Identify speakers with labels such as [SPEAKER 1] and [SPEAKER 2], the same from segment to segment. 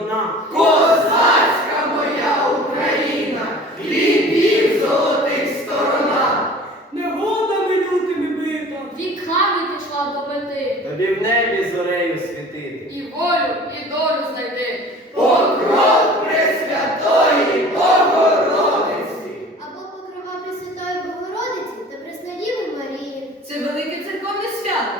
[SPEAKER 1] одна. Козацька
[SPEAKER 2] моя Україна,
[SPEAKER 3] хлібів
[SPEAKER 2] золотих сторона.
[SPEAKER 4] Негодами лютими бита.
[SPEAKER 5] Віками пішла до мети.
[SPEAKER 6] Тобі в небі зорею світити.
[SPEAKER 5] І волю, і долю знайти. Покров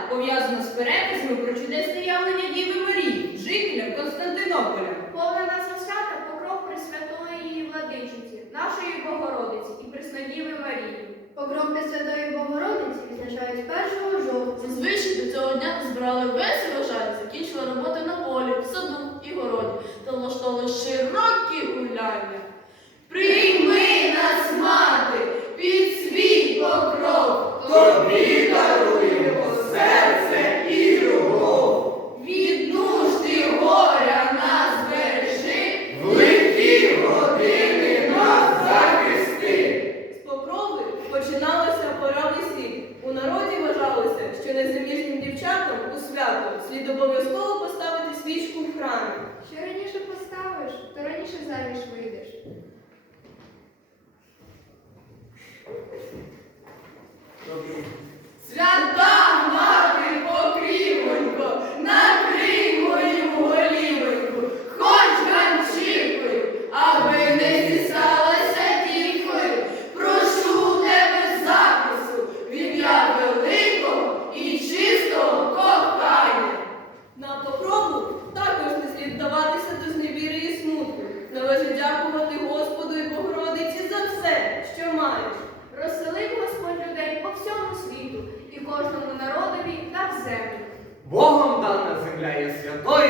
[SPEAKER 7] пов'язано з переказами про чудесне явлення Діви Марії, жителя Константинополя.
[SPEAKER 8] Повна свята покров Пресвятої Владичиці, нашої Богородиці і Преснодіви Марії.
[SPEAKER 9] Покров Пресвятої Богородиці відзначають 1 жовтня.
[SPEAKER 10] Зазвичай до цього дня збирали весь урожай, закінчили роботи на полі, в саду і городі та влаштовували широкі гуляння.
[SPEAKER 2] Слід обов'язково поставити свічку в храмі.
[SPEAKER 9] Що раніше поставиш, то раніше заміж вийдеш. Свята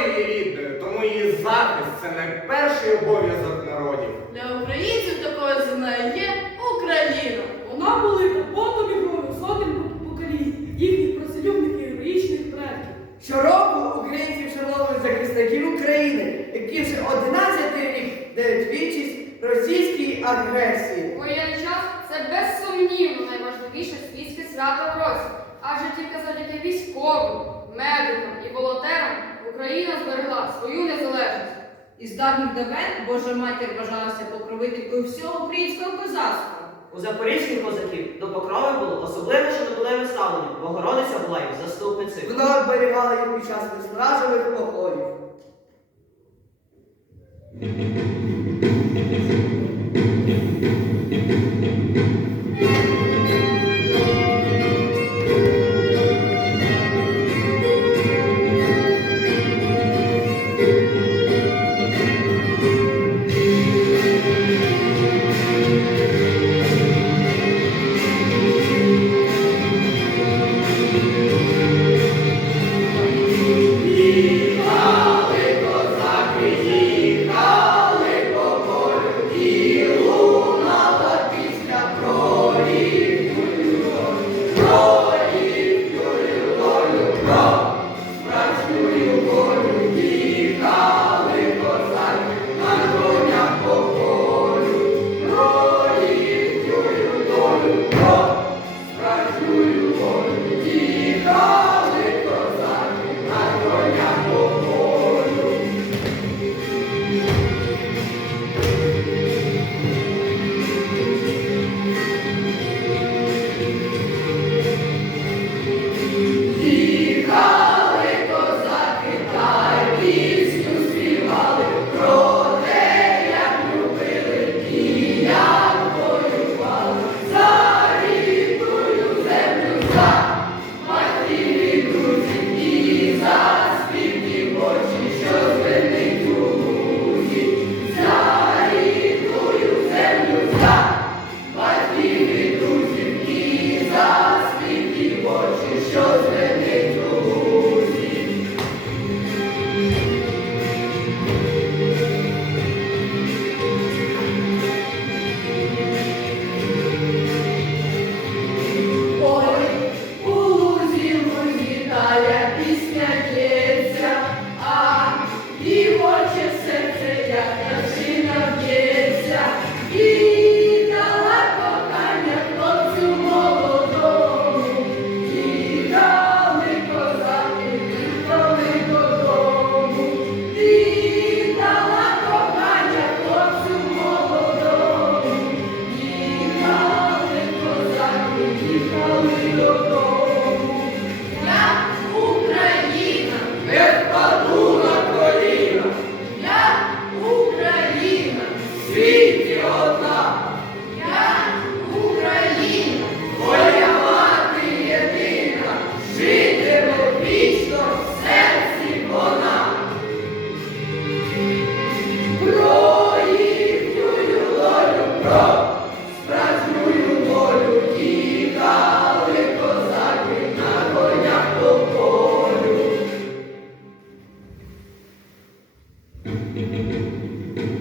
[SPEAKER 11] святою і рідною, тому її захист це найперший обов'язок народів.
[SPEAKER 10] Для українців такою землею є Україна.
[SPEAKER 12] Вона були потом і кров'ю сотень поколінь, їхніх працелюбних і героїчних предків.
[SPEAKER 13] Щороку українці вшановують захисників України, які вже 11 рік дають відчість російській агресії.
[SPEAKER 5] Воєнний час це безсумнівно найважливіше світське свято в році, адже тільки завдяки військовим, медикам і волонтерам Україна зберегла свою незалежність.
[SPEAKER 7] Із давніх давен Божа матір вважалася покровителькою всього українського козацтва.
[SPEAKER 1] У запорізьких козаків до покрови було особливе шанобливе ставлення. Богородиця була їх заступницею.
[SPEAKER 13] Вона оберігала їх під час виснажливих походів.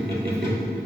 [SPEAKER 3] 零零零。